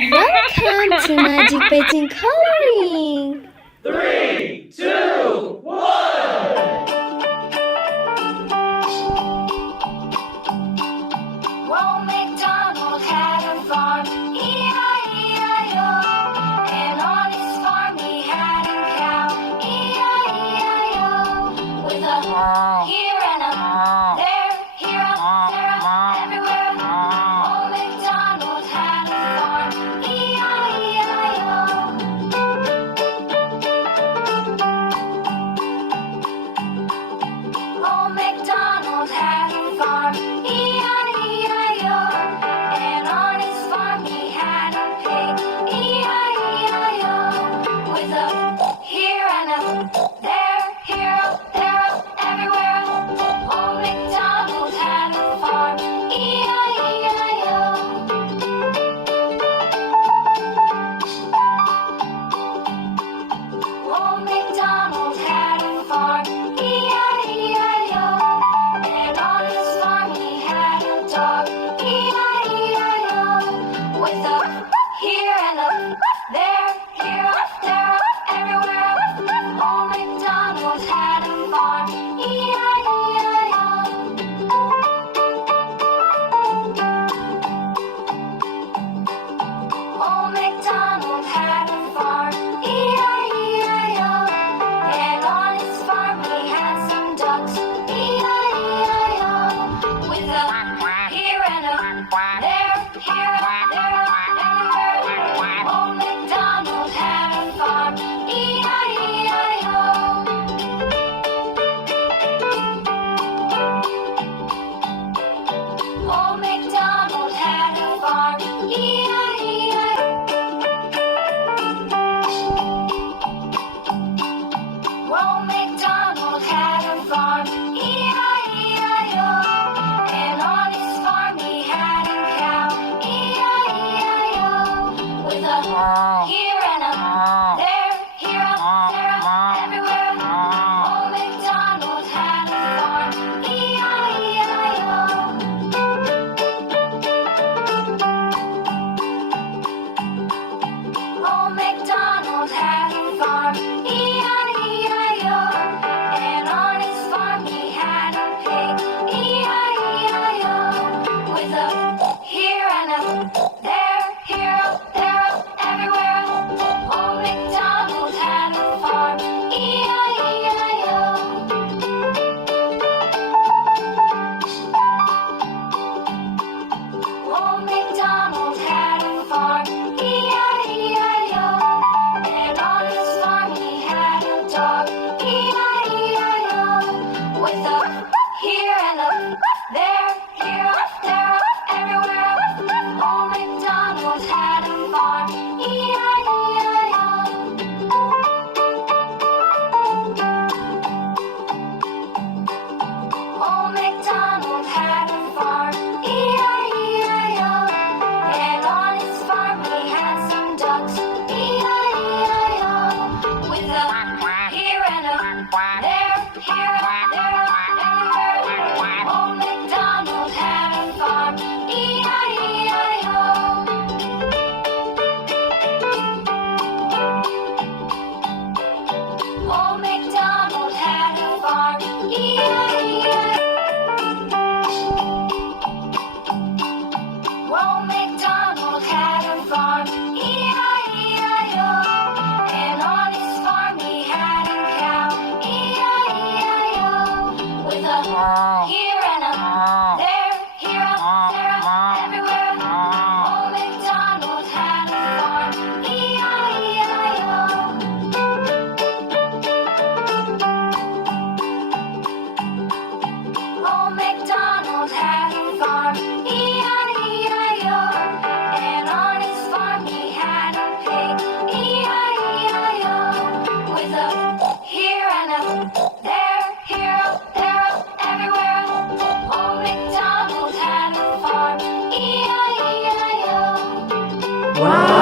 Welcome to Magic Painting Coloring! 3, 2, 1! Old MacDonald had a farm, E-I-E-I-O. And on his farm he had a cow, E-I-E-I-O. With a here and a there, here, there, everywhere. Old MacDonald had a farm, E-I-E-I-O. Old MacDonald had a farm, E-I-E-I-O. And on his farm he had a pig, E-I-E-I-O. With a here and a there, here, there, everywhere. Old MacDonald had a farm, E-I-E-I-O. Old MacDonald had a farm, E-I-E-I-O. And on his farm he had a dog, E-I-E-I-O. With a here and a there, here, there, everywhere. Old MacDonald had a farm, E-I-E-I-O. Old MacDonald had a farm, E-I-E-I-O. And on his farm he had some ducks, E-I-E-I-O. With a here and a there, here, there, everywhere. Old MacDonald had a farm, E-I-E-I-O. Old MacDonald had a farm, E-I-E-I-O. Old MacDonald had a farm, E-I-E-I-O. And on his farm he had a cow, E-I-E-I-O. With a here and a there, here, there, everywhere. Old MacDonald had a farm, E-I-E-I-O. Old MacDonald had a farm, E-I-E-I-O. And on his farm he had a pig, E-I-E-I-O. With a here and a there, here, there, everywhere. Old MacDonald had a farm, E-I-E-I-O. Old MacDonald had a farm, E-I-E-I-O. And on his farm he had a dog, E-I-E-I-O. With a here and a there, here, there, everywhere. Old MacDonald had a farm, E-I-E-I-O. Old MacDonald had a farm, E-I-E-I-O. And on his farm he had some ducks, E-I-E-I-O. With a here and a there, here, there, everywhere. Old MacDonald had a farm, E-I-E-I-O. Old MacDonald had a farm, E-I-E-I-O. Old MacDonald had a farm, E-I-E-I-O. And on his farm he had a cow, E-I-E-I-O. With a here and a there, here, there, everywhere. Old MacDonald had a farm, E-I-E-I-O. Old MacDonald had a farm, E-I-E-I-O. And on his farm he had a pig, E-I-E-I-O. With a here and a there, here, there, everywhere. Old MacDonald had a farm, E-I-E-I-O. Wow!